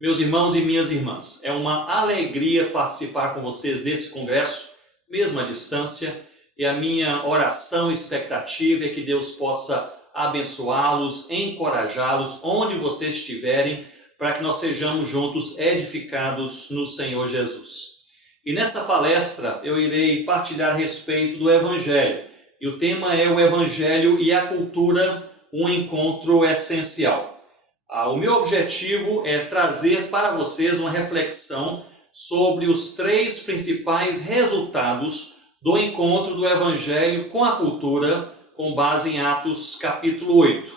Meus irmãos e minhas irmãs, é uma alegria participar com vocês desse congresso, mesmo à distância, e a minha oração e expectativa é que Deus possa abençoá-los, encorajá-los, onde vocês estiverem, para que nós sejamos juntos edificados no Senhor Jesus. E nessa palestra eu irei partilhar a respeito do Evangelho, e o tema é o Evangelho e a cultura, um encontro essencial. O meu objetivo é trazer para vocês uma reflexão sobre os três principais resultados do encontro do Evangelho com a cultura, com base em Atos capítulo 8.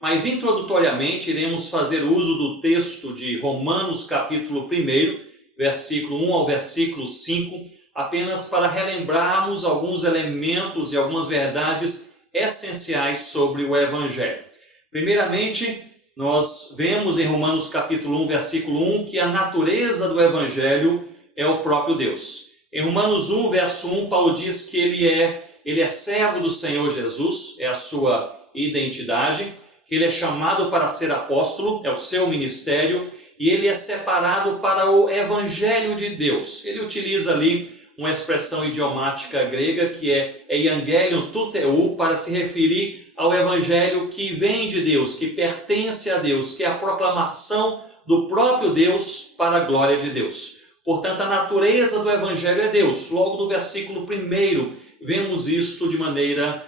Mas introdutoriamente iremos fazer uso do texto de Romanos capítulo 1, versículo 1 ao versículo 5, apenas para relembrarmos alguns elementos e algumas verdades essenciais sobre o Evangelho. Primeiramente, nós vemos em Romanos capítulo 1, versículo 1, que a natureza do Evangelho é o próprio Deus. Em Romanos 1, verso 1, Paulo diz que ele é servo do Senhor Jesus, é a sua identidade, que ele é chamado para ser apóstolo, é o seu ministério, e ele é separado para o Evangelho de Deus. Ele utiliza ali uma expressão idiomática grega que é euangelion tutheu, para se referir ao Evangelho que vem de Deus, que pertence a Deus, que é a proclamação do próprio Deus para a glória de Deus. Portanto, a natureza do Evangelho é Deus. Logo no versículo 1, vemos isto de maneira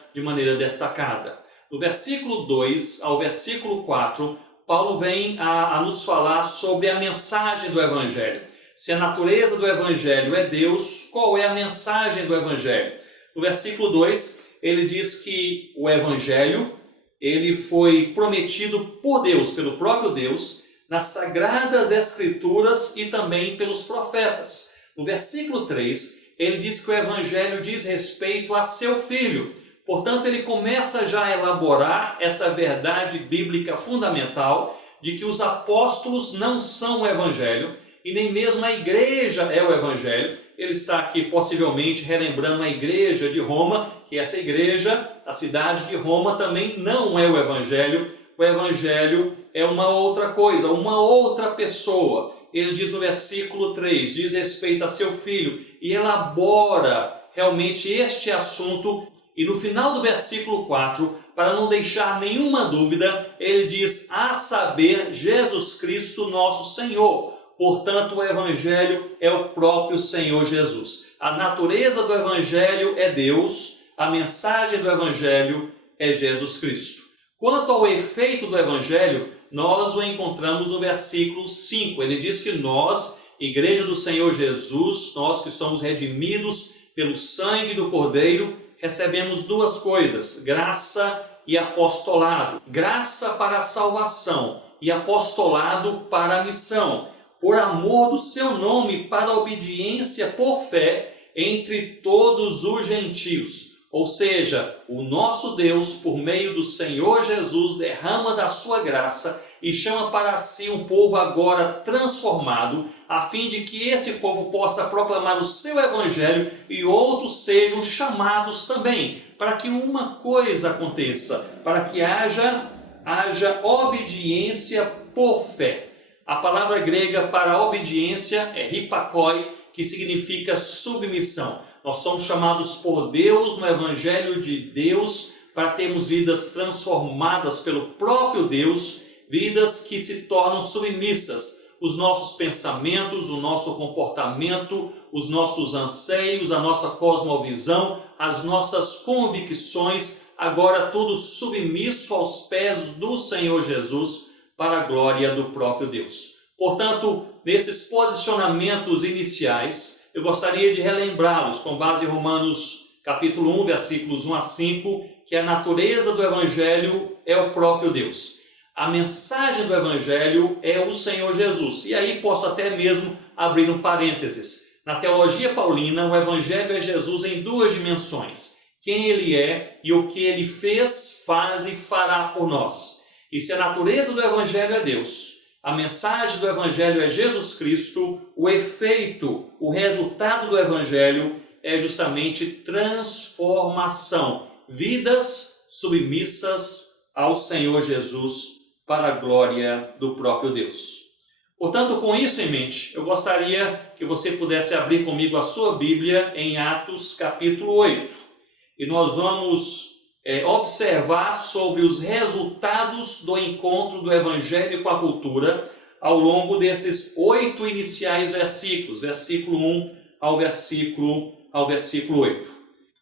destacada. Do versículo 2 ao versículo 4, Paulo vem a nos falar sobre a mensagem do Evangelho. Se a natureza do Evangelho é Deus, qual é a mensagem do Evangelho? No versículo 2, ele diz que o Evangelho ele foi prometido por Deus, pelo próprio Deus, nas Sagradas Escrituras e também pelos profetas. No versículo 3, ele diz que o Evangelho diz respeito a seu Filho. Portanto, ele começa já a elaborar essa verdade bíblica fundamental de que os apóstolos não são o Evangelho e nem mesmo a igreja é o Evangelho. Ele está aqui possivelmente relembrando a igreja de Roma, que essa igreja, a cidade de Roma, também não é o Evangelho. O Evangelho é uma outra coisa, uma outra pessoa. Ele diz no versículo 3, diz respeito a seu Filho e elabora realmente este assunto. E no final do versículo 4, para não deixar nenhuma dúvida, ele diz, a saber, Jesus Cristo nosso Senhor. Portanto, o Evangelho é o próprio Senhor Jesus. A natureza do Evangelho é Deus, a mensagem do Evangelho é Jesus Cristo. Quanto ao efeito do Evangelho, nós o encontramos no versículo 5. Ele diz que nós, Igreja do Senhor Jesus, nós que somos redimidos pelo sangue do Cordeiro, recebemos duas coisas, graça e apostolado. Graça para a salvação e apostolado para a missão, por amor do seu nome, para a obediência por fé entre todos os gentios. Ou seja, o nosso Deus, por meio do Senhor Jesus, derrama da sua graça e chama para si um povo agora transformado, a fim de que esse povo possa proclamar o seu Evangelho e outros sejam chamados também, para que uma coisa aconteça, para que haja obediência por fé. A palavra grega para obediência é hypakoi, que significa submissão. Nós somos chamados por Deus no Evangelho de Deus para termos vidas transformadas pelo próprio Deus, vidas que se tornam submissas. Os nossos pensamentos, o nosso comportamento, os nossos anseios, a nossa cosmovisão, as nossas convicções, agora tudo submisso aos pés do Senhor Jesus, para a glória do próprio Deus. Portanto, nesses posicionamentos iniciais, eu gostaria de relembrá-los, com base em Romanos capítulo 1, versículos 1 a 5, que a natureza do Evangelho é o próprio Deus. A mensagem do Evangelho é o Senhor Jesus. E aí posso até mesmo abrir um parênteses. Na teologia paulina, o Evangelho é Jesus em duas dimensões. Quem ele é e o que ele fez, faz e fará por nós. E se a natureza do Evangelho é Deus, a mensagem do Evangelho é Jesus Cristo, o efeito, o resultado do Evangelho é justamente transformação. Vidas submissas ao Senhor Jesus para a glória do próprio Deus. Portanto, com isso em mente, eu gostaria que você pudesse abrir comigo a sua Bíblia em Atos capítulo 8. E nós vamos observar sobre os resultados do encontro do Evangelho com a cultura ao longo desses 8 iniciais versículos, versículo 1 ao versículo 8.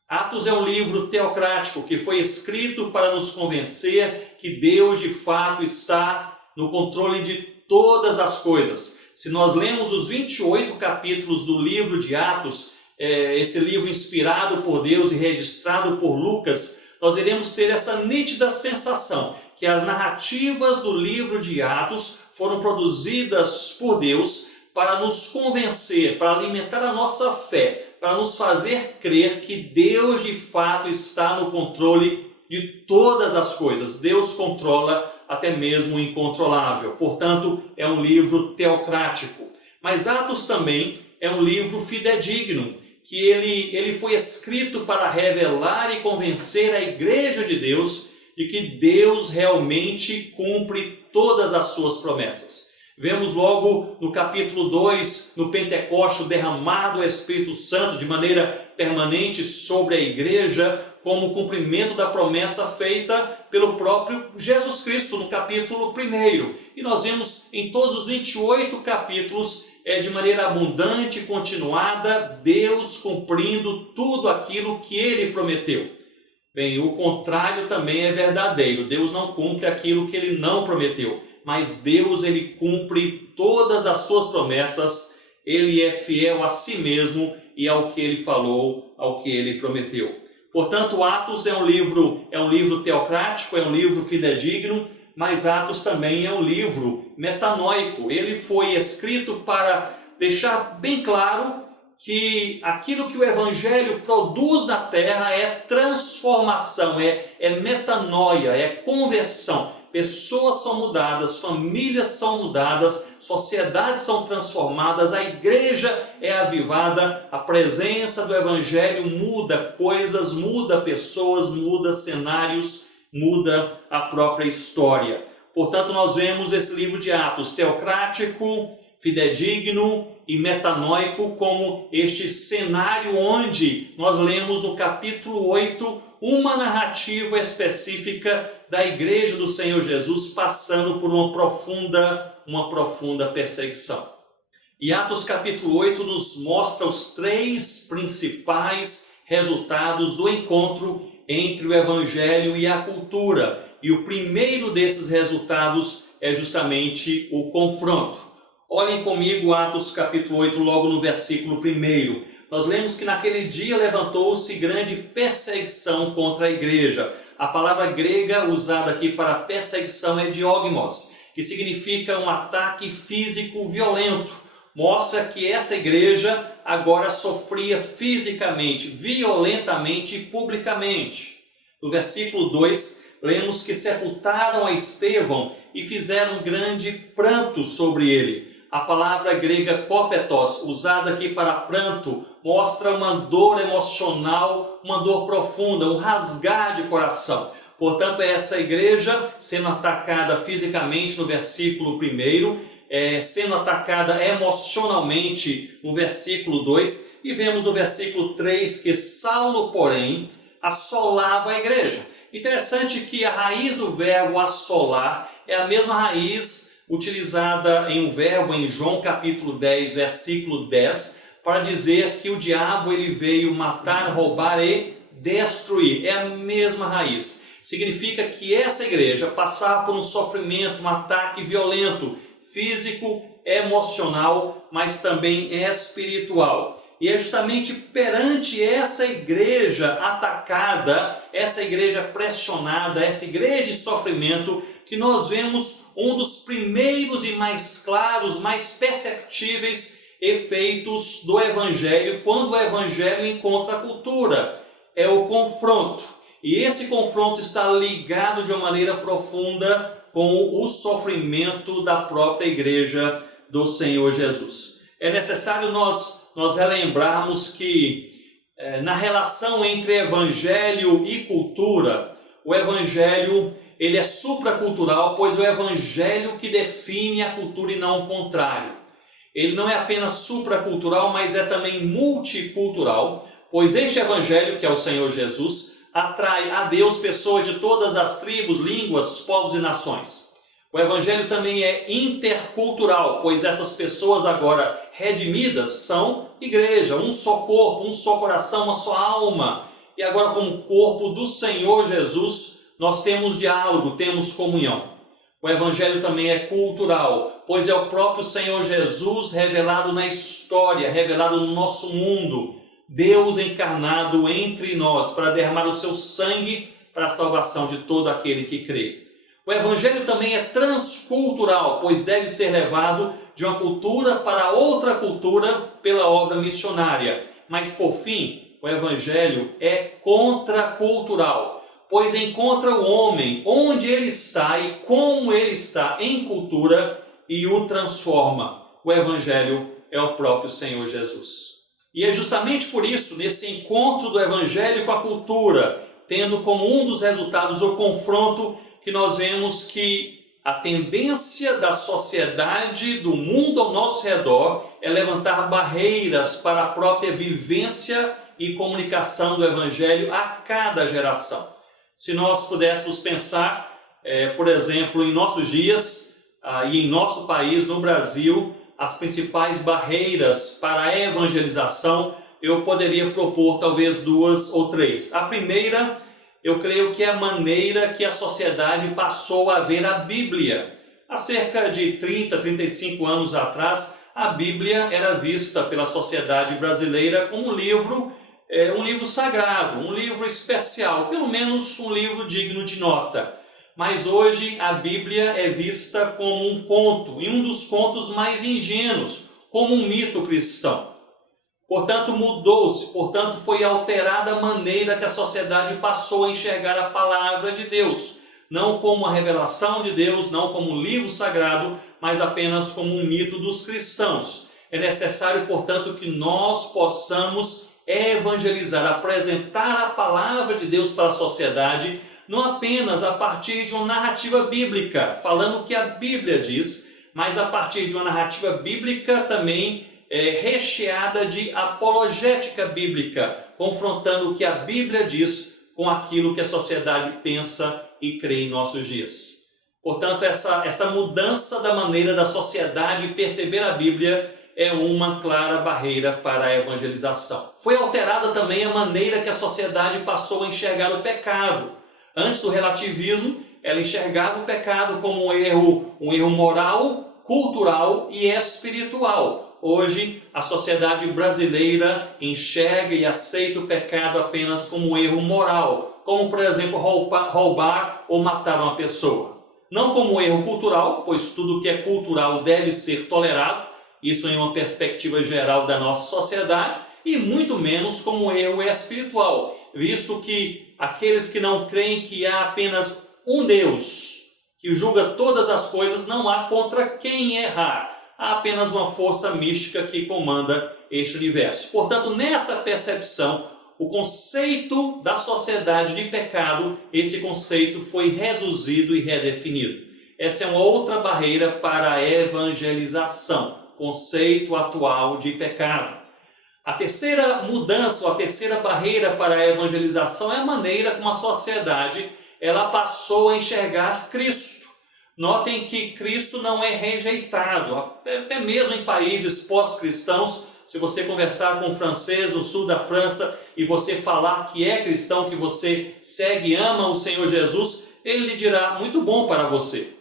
Atos é um livro teocrático que foi escrito para nos convencer que Deus de fato está no controle de todas as coisas. Se nós lemos os 28 capítulos do livro de Atos, esse livro inspirado por Deus e registrado por Lucas, nós iremos ter essa nítida sensação que as narrativas do livro de Atos foram produzidas por Deus para nos convencer, para alimentar a nossa fé, para nos fazer crer que Deus de fato está no controle de todas as coisas. Deus controla até mesmo o incontrolável. Portanto, é um livro teocrático. Mas Atos também é um livro fidedigno, que ele foi escrito para revelar e convencer a igreja de Deus de que Deus realmente cumpre todas as suas promessas. Vemos logo no capítulo 2, no Pentecostes, derramado o Espírito Santo de maneira permanente sobre a igreja, como cumprimento da promessa feita pelo próprio Jesus Cristo, no capítulo 1. E nós vemos em todos os 28 capítulos, de maneira abundante e continuada, Deus cumprindo tudo aquilo que Ele prometeu. Bem, o contrário também é verdadeiro. Deus não cumpre aquilo que Ele não prometeu. Mas Deus, Ele cumpre todas as suas promessas. Ele é fiel a si mesmo e ao que Ele falou, ao que Ele prometeu. Portanto, Atos é um livro teocrático, é um livro fidedigno, mas Atos também é um livro metanoico. Ele foi escrito para deixar bem claro que aquilo que o Evangelho produz na terra é transformação, é metanoia, é conversão. Pessoas são mudadas, famílias são mudadas, sociedades são transformadas, a igreja é avivada, a presença do Evangelho muda coisas, muda pessoas, muda cenários, muda a própria história. Portanto, nós vemos esse livro de Atos teocrático, fidedigno e metanoico como este cenário onde nós lemos no capítulo 8 uma narrativa específica da igreja do Senhor Jesus passando por uma profunda perseguição. E Atos capítulo 8 nos mostra os 3 principais resultados do encontro entre o Evangelho e a cultura. E o primeiro desses resultados é justamente o confronto. Olhem comigo Atos capítulo 8, logo no versículo 1. Nós lemos que naquele dia levantou-se grande perseguição contra a igreja. A palavra grega usada aqui para perseguição é diogmos, que significa um ataque físico violento. Mostra que essa igreja agora sofria fisicamente, violentamente e publicamente. No versículo 2, lemos que sepultaram a Estevão e fizeram grande pranto sobre ele. A palavra grega kopetos, usada aqui para pranto, mostra uma dor emocional, uma dor profunda, um rasgar de coração. Portanto, é essa igreja sendo atacada fisicamente no versículo 1, sendo atacada emocionalmente no versículo 2, e vemos no versículo 3 que Saulo, porém, assolava a igreja. Interessante que a raiz do verbo assolar é a mesma raiz utilizada em um verbo em João capítulo 10, versículo 10, para dizer que o diabo ele veio matar, roubar e destruir. É a mesma raiz. Significa que essa igreja passava por um sofrimento, um ataque violento, físico, emocional, mas também espiritual. E é justamente perante essa igreja atacada, essa igreja pressionada, essa igreja em sofrimento, que nós vemos um dos primeiros e mais claros, mais perceptíveis efeitos do Evangelho quando o Evangelho encontra a cultura. É o confronto. E esse confronto está ligado de uma maneira profunda com o sofrimento da própria igreja do Senhor Jesus. É necessário nós relembrarmos que na relação entre Evangelho e cultura, o Evangelho ele é supracultural, pois é o evangelho que define a cultura e não o contrário. Ele não é apenas supracultural, mas é também multicultural, pois este evangelho, que é o Senhor Jesus, atrai a Deus pessoas de todas as tribos, línguas, povos e nações. O evangelho também é intercultural, pois essas pessoas agora redimidas são igreja, um só corpo, um só coração, uma só alma. E agora, como corpo do Senhor Jesus, nós temos diálogo, temos comunhão. O evangelho também é cultural, pois é o próprio Senhor Jesus revelado na história, revelado no nosso mundo, Deus encarnado entre nós para derramar o seu sangue para a salvação de todo aquele que crê. O evangelho também é transcultural, pois deve ser levado de uma cultura para outra cultura pela obra missionária. Mas, por fim, o evangelho é contracultural, pois encontra o homem onde ele está e como ele está em cultura e o transforma. O evangelho é o próprio Senhor Jesus. E é justamente por isso, nesse encontro do evangelho com a cultura, tendo como um dos resultados o confronto, que nós vemos que a tendência da sociedade, do mundo ao nosso redor, é levantar barreiras para a própria vivência e comunicação do evangelho a cada geração. Se nós pudéssemos pensar, por exemplo, em nossos dias e em nosso país, no Brasil, as principais barreiras para a evangelização, eu poderia propor talvez 2 ou 3. A primeira, eu creio que é a maneira que a sociedade passou a ver a Bíblia. Há cerca de 30, 35 anos atrás, a Bíblia era vista pela sociedade brasileira como um livro sagrado, um livro especial, pelo menos um livro digno de nota. Mas hoje a Bíblia é vista como um conto, e um dos contos mais ingênuos, como um mito cristão. Portanto, mudou-se, portanto, foi alterada a maneira que a sociedade passou a enxergar a palavra de Deus. Não como a revelação de Deus, não como um livro sagrado, mas apenas como um mito dos cristãos. É necessário, portanto, que nós possamos evangelizar, apresentar a palavra de Deus para a sociedade, não apenas a partir de uma narrativa bíblica, falando o que a Bíblia diz, mas a partir de uma narrativa bíblica também recheada de apologética bíblica, confrontando o que a Bíblia diz com aquilo que a sociedade pensa e crê em nossos dias. Portanto, essa mudança da maneira da sociedade perceber a Bíblia é uma clara barreira para a evangelização. Foi alterada também a maneira que a sociedade passou a enxergar o pecado. Antes do relativismo, ela enxergava o pecado como um erro moral, cultural e espiritual. Hoje, a sociedade brasileira enxerga e aceita o pecado apenas como um erro moral, como, por exemplo, roubar ou matar uma pessoa. Não como um erro cultural, pois tudo que é cultural deve ser tolerado, isso em uma perspectiva geral da nossa sociedade, e muito menos como um erro espiritual, visto que aqueles que não creem que há apenas um Deus, que julga todas as coisas, não há contra quem errar. Há apenas uma força mística que comanda este universo. Portanto, nessa percepção, o conceito da sociedade de pecado, esse conceito foi reduzido e redefinido. Essa é uma outra barreira para a evangelização, conceito atual de pecado. A terceira mudança, ou a terceira barreira para a evangelização é a maneira como a sociedade ela passou a enxergar Cristo. Notem que Cristo não é rejeitado, até mesmo em países pós-cristãos. Se você conversar com um francês no sul da França e você falar que é cristão, que você segue e ama o Senhor Jesus, ele lhe dirá, muito bom para você.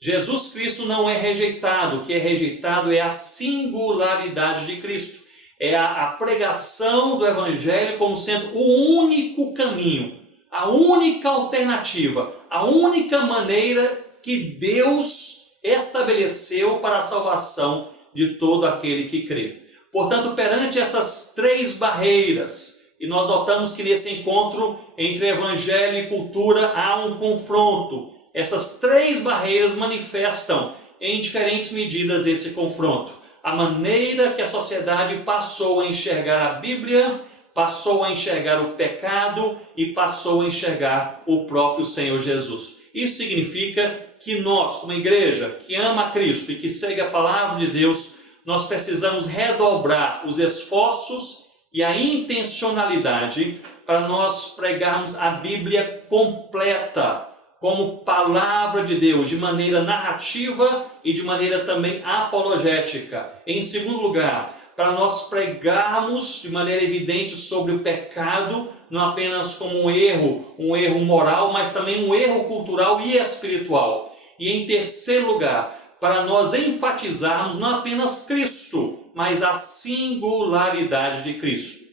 Jesus Cristo não é rejeitado, o que é rejeitado é a singularidade de Cristo. É a pregação do Evangelho como sendo o único caminho, a única alternativa, a única maneira que Deus estabeleceu para a salvação de todo aquele que crê. Portanto, perante essas 3 barreiras, e nós notamos que nesse encontro entre Evangelho e cultura há um confronto. Essas 3 barreiras manifestam em diferentes medidas esse confronto. A maneira que a sociedade passou a enxergar a Bíblia, passou a enxergar o pecado e passou a enxergar o próprio Senhor Jesus. Isso significa que nós, como igreja que ama Cristo e que segue a palavra de Deus, nós precisamos redobrar os esforços e a intencionalidade para nós pregarmos a Bíblia completa como palavra de Deus, de maneira narrativa e de maneira também apologética. Em segundo lugar, para nós pregarmos de maneira evidente sobre o pecado, não apenas como um erro moral, mas também um erro cultural e espiritual. E em terceiro lugar, para nós enfatizarmos não apenas Cristo, mas a singularidade de Cristo.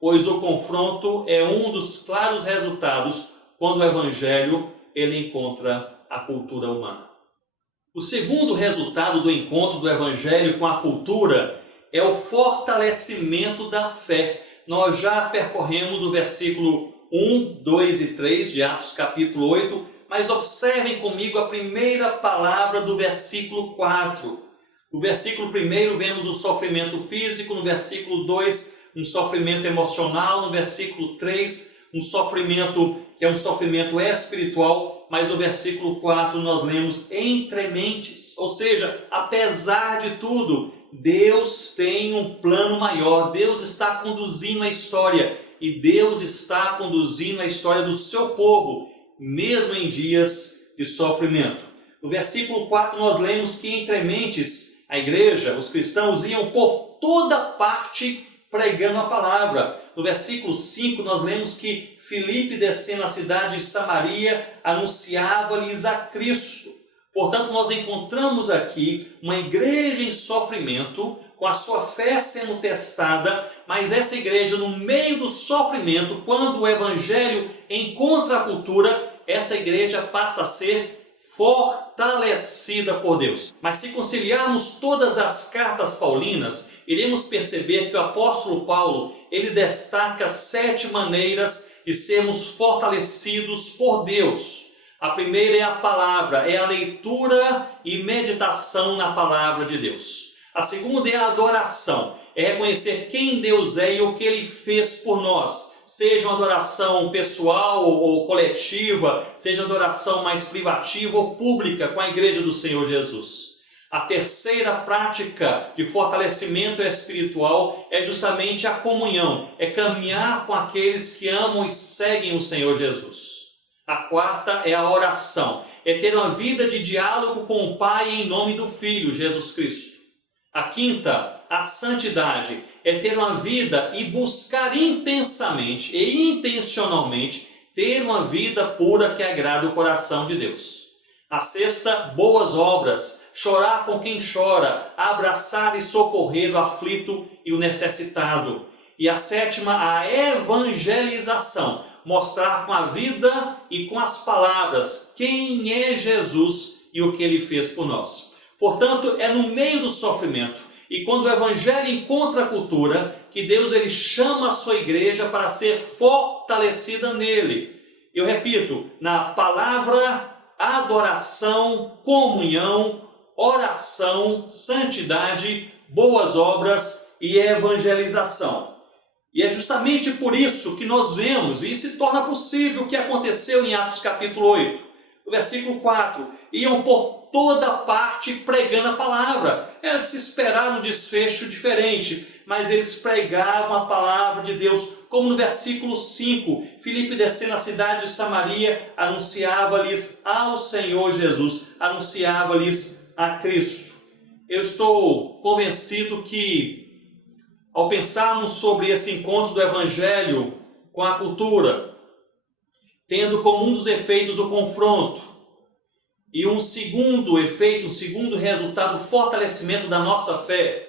Pois o confronto é um dos claros resultados quando o Evangelho ele encontra a cultura humana. O segundo resultado do encontro do Evangelho com a cultura é o fortalecimento da fé. Nós já percorremos o versículo 1, 2 e 3 de Atos capítulo 8, mas observem comigo a primeira palavra do versículo 4. No versículo 1 vemos o sofrimento físico, no versículo 2 um sofrimento emocional, no versículo 3 um sofrimento que é um sofrimento espiritual, mas no versículo 4 nós lemos entre mentes, ou seja, apesar de tudo, Deus tem um plano maior, Deus está conduzindo a história e Deus está conduzindo a história do seu povo, mesmo em dias de sofrimento. No versículo 4 nós lemos que entre mentes, a igreja, os cristãos iam por toda parte pregando a palavra. No versículo 5 nós lemos que Filipe, descendo a cidade de Samaria, anunciava-lhes a Cristo. Portanto, nós encontramos aqui uma igreja em sofrimento, com a sua fé sendo testada, mas essa igreja, no meio do sofrimento, quando o Evangelho encontra a cultura, essa igreja passa a ser fortalecida por Deus. Mas se conciliarmos todas as cartas paulinas, iremos perceber que o apóstolo Paulo, ele destaca 7 maneiras de sermos fortalecidos por Deus. A primeira é a palavra, é a leitura e meditação na palavra de Deus. A segunda é a adoração, é reconhecer quem Deus é e o que Ele fez por nós. Seja uma adoração pessoal ou coletiva, seja uma adoração mais privativa ou pública com a igreja do Senhor Jesus. A terceira prática de fortalecimento espiritual é justamente a comunhão, é caminhar com aqueles que amam e seguem o Senhor Jesus. A quarta é a oração, é ter uma vida de diálogo com o Pai em nome do Filho, Jesus Cristo. A quinta, a santidade, é ter uma vida e buscar intensamente e intencionalmente ter uma vida pura que agrada o coração de Deus. A sexta, boas obras, chorar com quem chora, abraçar e socorrer o aflito e o necessitado. E a sétima, a evangelização, mostrar com a vida e com as palavras quem é Jesus e o que Ele fez por nós. Portanto, é no meio do sofrimento e quando o Evangelho encontra a cultura que Deus ele chama a sua igreja para ser fortalecida nele. Eu repito, na palavra, adoração, comunhão, oração, santidade, boas obras e evangelização. E é justamente por isso que nós vemos, e se torna possível o que aconteceu em Atos capítulo 8, no versículo 4, iam por toda parte pregando a palavra. Era de se esperar um desfecho diferente, mas eles pregavam a palavra de Deus, como no versículo 5, Filipe descendo a cidade de Samaria, anunciava-lhes ao Senhor Jesus, anunciava-lhes a Cristo. Eu estou convencido que ao pensarmos sobre esse encontro do Evangelho com a cultura, tendo como um dos efeitos o confronto, e um segundo efeito, um segundo resultado, o fortalecimento da nossa fé,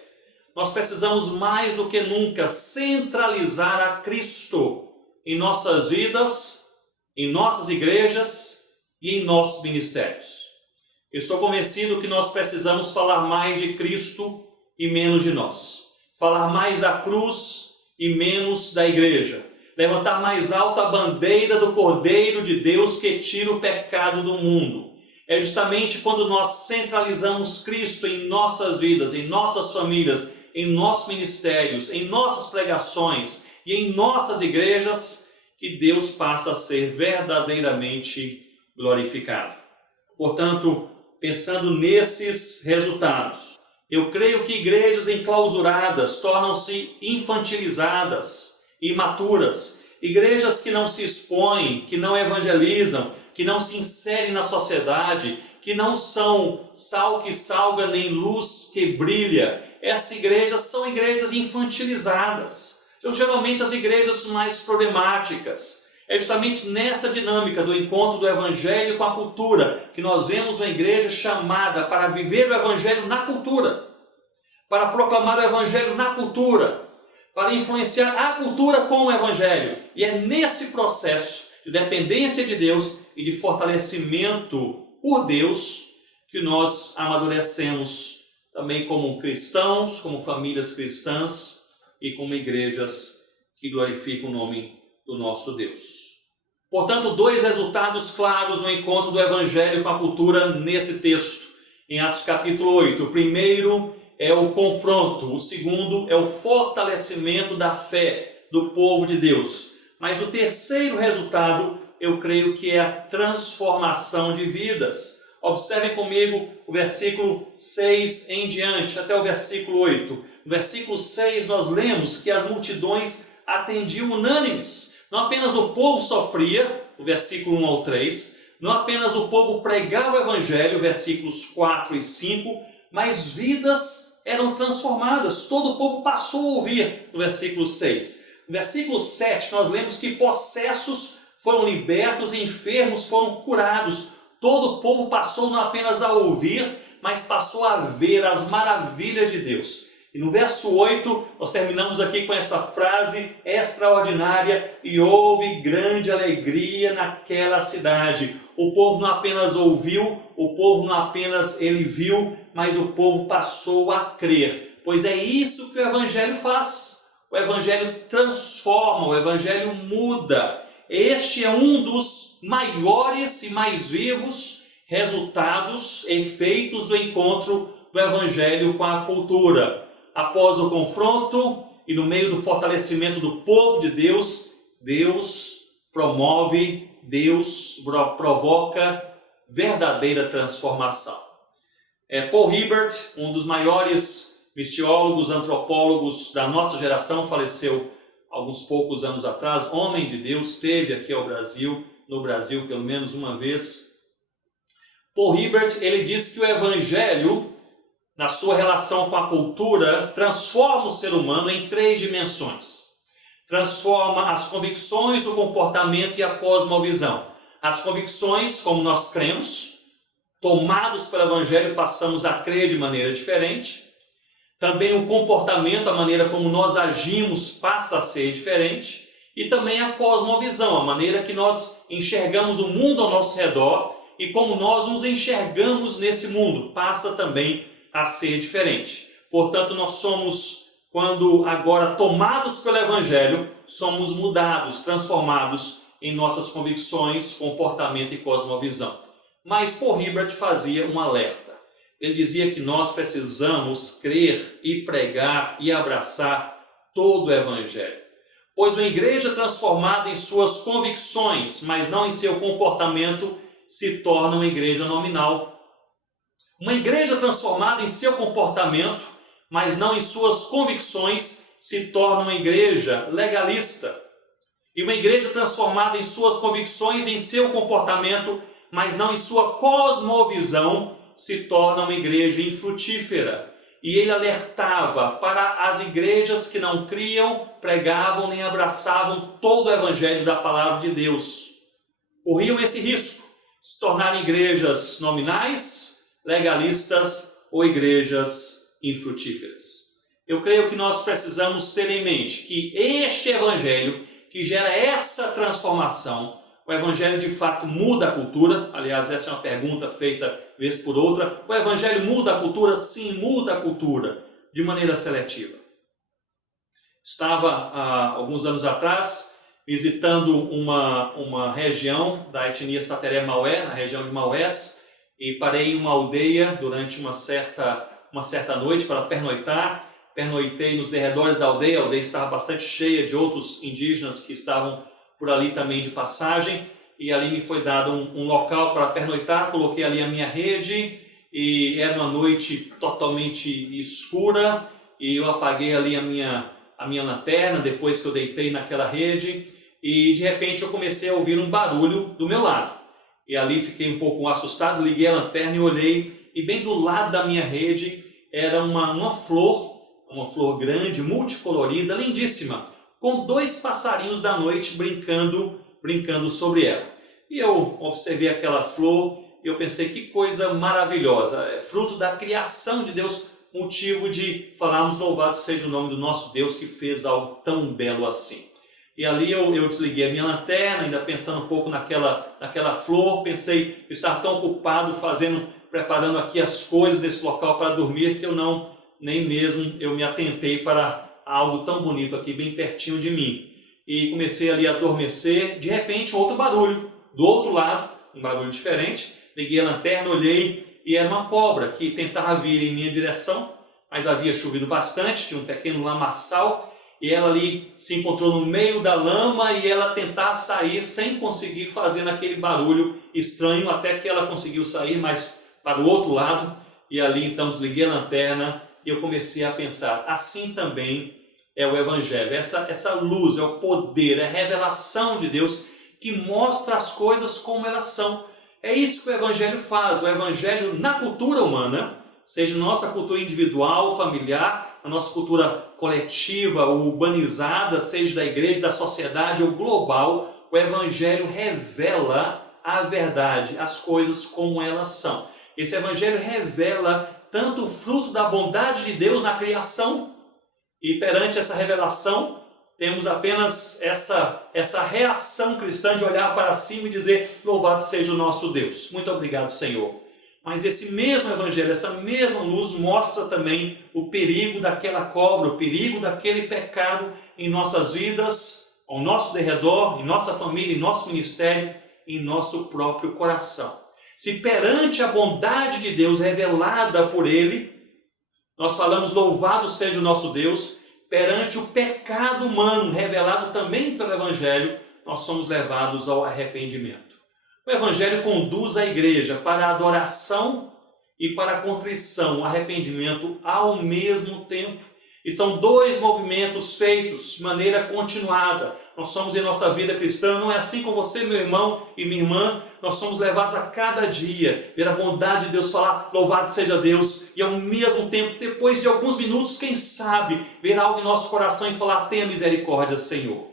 nós precisamos mais do que nunca centralizar a Cristo em nossas vidas, em nossas igrejas e em nossos ministérios. Eu estou convencido que nós precisamos falar mais de Cristo e menos de nós. Falar mais da cruz e menos da igreja. Levantar mais alto a bandeira do Cordeiro de Deus que tira o pecado do mundo. É justamente quando nós centralizamos Cristo em nossas vidas, em nossas famílias, em nossos ministérios, em nossas pregações, e em nossas igrejas que Deus passa a ser verdadeiramente glorificado. Portanto, pensando nesses resultados, eu creio que igrejas enclausuradas tornam-se infantilizadas, imaturas, igrejas que não se expõem, que não evangelizam, que não se inserem na sociedade, que não são sal que salga nem luz que brilha. Essas igrejas são igrejas infantilizadas. São geralmente as igrejas mais problemáticas. É justamente nessa dinâmica do encontro do Evangelho com a cultura que nós vemos uma igreja chamada para viver o Evangelho na cultura, para proclamar o Evangelho na cultura, para influenciar a cultura com o Evangelho. E é nesse processo de dependência de Deus e de fortalecimento por Deus que nós amadurecemos também como cristãos, como famílias cristãs e como igrejas que glorificam o nome do nosso Deus. Portanto, dois resultados claros no encontro do Evangelho com a cultura nesse texto, em Atos capítulo 8. O primeiro é o confronto, o segundo é o fortalecimento da fé do povo de Deus. Mas o terceiro resultado, eu creio que é a transformação de vidas. Observem comigo o versículo 6 em diante, até o versículo 8. No versículo 6 nós lemos que as multidões atendiam unânimes. Não apenas o povo sofria, o versículo 1 ao 3, não apenas o povo pregava o Evangelho, versículos 4 e 5, mas vidas eram transformadas. Todo o povo passou a ouvir, no versículo 6. No versículo 7 nós lemos que possessos foram libertos e enfermos foram curados. Todo o povo passou não apenas a ouvir, mas passou a ver as maravilhas de Deus. E no verso 8, nós terminamos aqui com essa frase extraordinária: e houve grande alegria naquela cidade. O povo não apenas ouviu, o povo não apenas ele viu, mas o povo passou a crer. Pois é isso que o Evangelho faz. O Evangelho transforma, o Evangelho muda. Este é um dos maiores e mais vivos resultados, efeitos do encontro do Evangelho com a cultura. Após o confronto e no meio do fortalecimento do povo de Deus, Deus promove, Deus provoca verdadeira transformação. Paul Hibbert, um dos maiores missiólogos, antropólogos da nossa geração, faleceu alguns poucos anos atrás, homem de Deus, esteve aqui ao Brasil, no Brasil pelo menos uma vez. Paul Hibbert, ele disse que o Evangelho, na sua relação com a cultura, transforma o ser humano em 3 dimensões. Transforma as convicções, o comportamento e a cosmovisão. As convicções, como nós cremos, tomados pelo Evangelho, passamos a crer de maneira diferente. Também o comportamento, a maneira como nós agimos, passa a ser diferente. E também a cosmovisão, a maneira que nós enxergamos o mundo ao nosso redor e como nós nos enxergamos nesse mundo, passa também a ser diferente. Portanto, nós somos, quando agora tomados pelo Evangelho, somos mudados, transformados em nossas convicções, comportamento e cosmovisão. Mas Paul Hibbert fazia um alerta. Ele dizia que nós precisamos crer e pregar e abraçar todo o Evangelho. Pois uma igreja transformada em suas convicções, mas não em seu comportamento, se torna uma igreja nominal. Uma igreja transformada em seu comportamento, mas não em suas convicções, se torna uma igreja legalista. E uma igreja transformada em suas convicções, em seu comportamento, mas não em sua cosmovisão, se torna uma igreja infrutífera. E ele alertava para as igrejas que não criam, pregavam nem abraçavam todo o Evangelho da Palavra de Deus. Corriam esse risco, se tornarem igrejas nominais, legalistas ou igrejas infrutíferas. Eu creio que nós precisamos ter em mente que este Evangelho que gera essa transformação, o Evangelho de fato muda a cultura. Aliás, essa é uma pergunta feita vez por outra. O Evangelho muda a cultura? Sim, muda a cultura, de maneira seletiva. Estava há alguns anos atrás visitando uma região da etnia Sateré Maué, na região de Maués, e parei em uma aldeia durante uma certa noite para pernoitar. pernoitei nos derredores da aldeia. A aldeia estava bastante cheia de outros indígenas que estavam por ali também de passagem, e ali me foi dado um local para pernoitar. Coloquei ali a minha rede, e era uma noite totalmente escura, e eu apaguei ali a minha lanterna depois que eu deitei naquela rede, e de repente eu comecei a ouvir um barulho do meu lado. E ali fiquei um pouco assustado, liguei a lanterna e olhei, e bem do lado da minha rede era uma flor grande, multicolorida, lindíssima, com 2 passarinhos da noite brincando sobre ela. E eu observei aquela flor e eu pensei, que coisa maravilhosa, é fruto da criação de Deus, motivo de falarmos louvado seja o nome do nosso Deus que fez algo tão belo assim. E ali eu desliguei a minha lanterna, ainda pensando um pouco naquela flor. Pensei, eu estava tão ocupado preparando aqui as coisas desse local para dormir, que nem mesmo eu me atentei para algo tão bonito aqui, bem pertinho de mim. E comecei ali a adormecer. De repente, outro barulho, do outro lado, um barulho diferente. Liguei a lanterna, olhei, e era uma cobra que tentava vir em minha direção, mas havia chovido bastante, tinha um pequeno lamaçal, e ela ali se encontrou no meio da lama, e ela tentava sair sem conseguir fazer aquele barulho estranho, até que ela conseguiu sair, mas para o outro lado. E ali então desliguei a lanterna e eu comecei a pensar, assim também é o Evangelho, essa luz, é o poder, é a revelação de Deus que mostra as coisas como elas são. É isso que o Evangelho faz. O Evangelho na cultura humana, seja nossa cultura individual, familiar, a nossa cultura coletiva ou urbanizada, seja da igreja, da sociedade ou global, o Evangelho revela a verdade, as coisas como elas são. Esse Evangelho revela tanto o fruto da bondade de Deus na criação, e perante essa revelação temos apenas essa reação cristã de olhar para cima e dizer, louvado seja o nosso Deus. Muito obrigado, Senhor. Mas esse mesmo Evangelho, essa mesma luz mostra também o perigo daquela cobra, o perigo daquele pecado em nossas vidas, ao nosso derredor, em nossa família, em nosso ministério, em nosso próprio coração. Se perante a bondade de Deus revelada por Ele, nós falamos louvado seja o nosso Deus, perante o pecado humano revelado também pelo Evangelho, nós somos levados ao arrependimento. O Evangelho conduz a igreja para a adoração e para a contrição, o arrependimento ao mesmo tempo. E são 2 movimentos feitos de maneira continuada. Nós somos em nossa vida cristã, não é assim com você, meu irmão e minha irmã. Nós somos levados a cada dia, ver a bondade de Deus, falar louvado seja Deus, e ao mesmo tempo, depois de alguns minutos, quem sabe, ver algo em nosso coração e falar, tenha misericórdia, Senhor.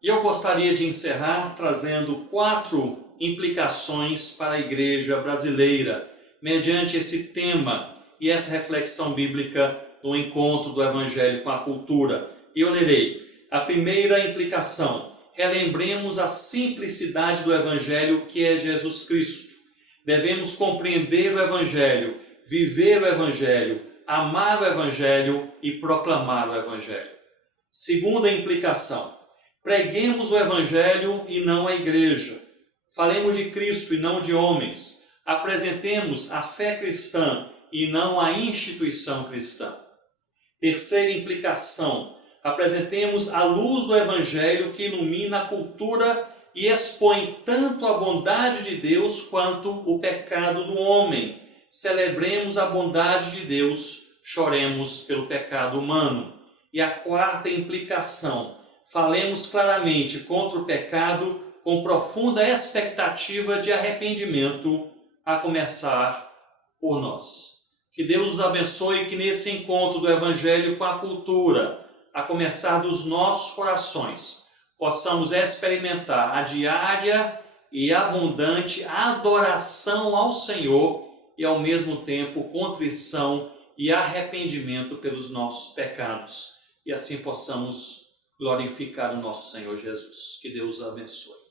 E eu gostaria de encerrar trazendo 4 implicações para a igreja brasileira, mediante esse tema e essa reflexão bíblica do encontro do Evangelho com a cultura. E eu lerei. A primeira implicação: relembremos a simplicidade do Evangelho, que é Jesus Cristo. Devemos compreender o Evangelho, viver o Evangelho, amar o Evangelho e proclamar o Evangelho. Segunda implicação: preguemos o Evangelho e não a igreja. Falemos de Cristo e não de homens. Apresentemos a fé cristã e não a instituição cristã. Terceira implicação: apresentemos a luz do Evangelho que ilumina a cultura e expõe tanto a bondade de Deus quanto o pecado do homem. Celebremos a bondade de Deus, choremos pelo pecado humano. E a quarta implicação: falemos claramente contra o pecado com profunda expectativa de arrependimento, a começar por nós. Que Deus os abençoe, que nesse encontro do Evangelho com a cultura, a começar dos nossos corações, possamos experimentar a diária e abundante adoração ao Senhor e ao mesmo tempo contrição e arrependimento pelos nossos pecados. E assim possamos glorificar o nosso Senhor Jesus. Que Deus os abençoe.